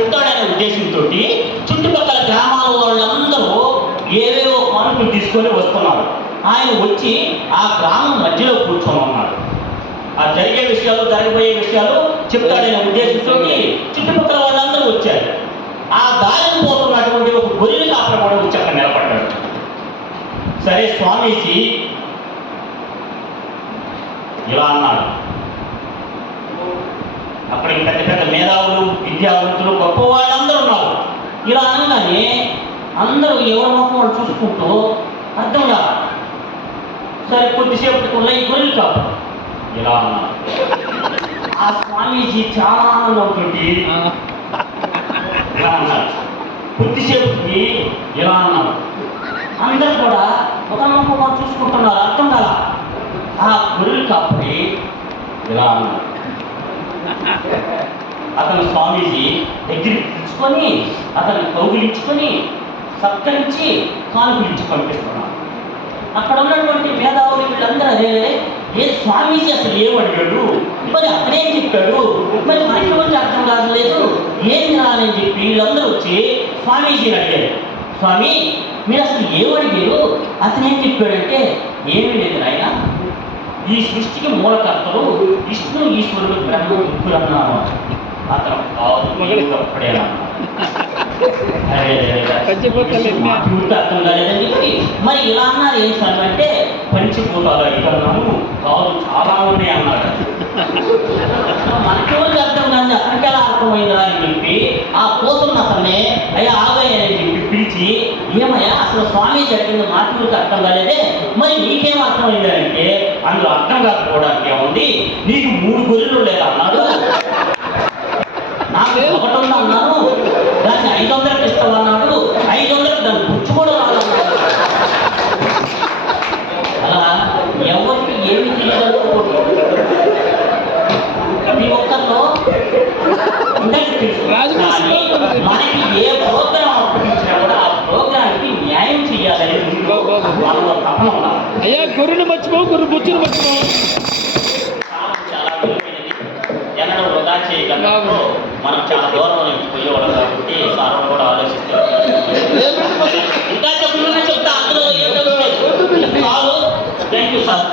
చెప్తాడనే ఉద్దేశంతో చుట్టుపక్కల గ్రామాల వాళ్ళందరూ ఏవేవో కానుకలు తీసుకొని వస్తున్నారు. ఆయన వచ్చి ఆ గ్రామం మధ్యలో కూర్చొని ఉన్నాడు. ఆ జరిగే విషయాలు, జరగబోయే విషయాలు చెప్తాడనే ఉద్దేశంతో చుట్టుపక్కల వాళ్ళందరూ వచ్చారు. ఆ దారిని పోతున్నటువంటి ఒక గొర్రెల కాపరి కూడా వచ్చి అక్కడ నిలబడ్డాడు. సరే, స్వామీజీ ఇలా అన్నాడు. అక్కడ పెద్ద పెద్ద మేధావులు, విద్యావంతులు, గొప్ప వాళ్ళందరూ ఉన్నారు. ఇలా అనగానే అందరూ ఎవరి మొక్క వాళ్ళు చూసుకుంటూ అర్థం కాదు. సరే, కొద్దిసేపు గొర్రెలు కాదు ఇలా అన్నారు. ఆ స్వామీజీ చాలా ఆనందంతో ఇలా అన్నారు. కొద్దిసేపుకి ఇలా అన్నారు. అందరూ కూడా ఒక మొక్క చూసుకుంటున్నారు. అర్థం కదా. ఆ గొర్రెలు కాపరి ఇలా అన్నారు. అతను స్వామీజీ దగ్గరికి పిలుచుకొని అతన్ని కౌగిలించుకొని సత్కరించి కానుకలించి పంపిస్తున్నాడు. అక్కడ ఉన్నటువంటి మేధావులు వీళ్ళందరూ అదే, ఏ స్వామీజీ అసలు ఏమడిగాడు, మరి అక్కడేం చెప్పాడు, మరి మనకి గురించి అర్థం కాదు, ఏం రాని చెప్పి వీళ్ళందరూ వచ్చి స్వామీజీని అడిగారు. స్వామి, మీరు అసలు ఏమడిగారు, అతనేం చెప్పాడంటే, ఏమీ లేదు నాయన, ఈ సృష్టికి మూలకర్తలు విష్ణు, ఈశ్వరుడు, బ్రహ్మ, ముగ్గురు అన్నారు. అతను అప్పుడే అర్థం కాలేదని చెప్పి మరి ఇలా అన్నారు. ఏం స్వామి అంటే, పంచభూతాలు అడిగాను కాదు, చాలా ఉన్నాయి అన్నాడు. మనకి అర్థం కాదు, అతనికి ఎలా అర్థమైందా అని చెప్పి ఆ పోతున్న అతన్నే అయ్యా ఆగాయని చెప్పి పిలిచి, ఏమయ్యా అసలు స్వామీజీ అడిగింది మాటలకు అర్థం కాలేదే, మరి నీకేం అర్థమైంది అంటే, అందులో అర్థం కాకపోవడానికి ఏముంది, నీకు 3 గొర్రెలు లేదా అన్నాడు, నాకు 1 ఉంది అన్నాను, దాన్ని 500కి ఇస్తామన్నాడు, 500కి దాన్ని పుచ్చు కూడా రాదన్నాడు. అలా ఎవరికి ఏమి తెలియదనుకోండి, ప్రతి ఒక్కరిలో కానీ మనకి ఏ ప్రోగ్రాం అప్పగించినా కూడా ఆ ప్రోగ్రాంకి న్యాయం చేయాలని వాళ్ళ తపన ఉన్నారు. అయ్యా, గొర్రెను మర్చిపో, గొర్రె బుచ్చును మర్చిపో. చాలా విలువైనది, ఎన్నడూ వృధా చేయగలరు. మనం చాలా దూరం నుంచి పోయేవాళ్ళం కాబట్టి సార్ కూడా ఆలోచిస్తారు. ఇంకా చెప్తున్నా చెప్తా, అందులో ఏం థ్యాంక్ యూ సార్.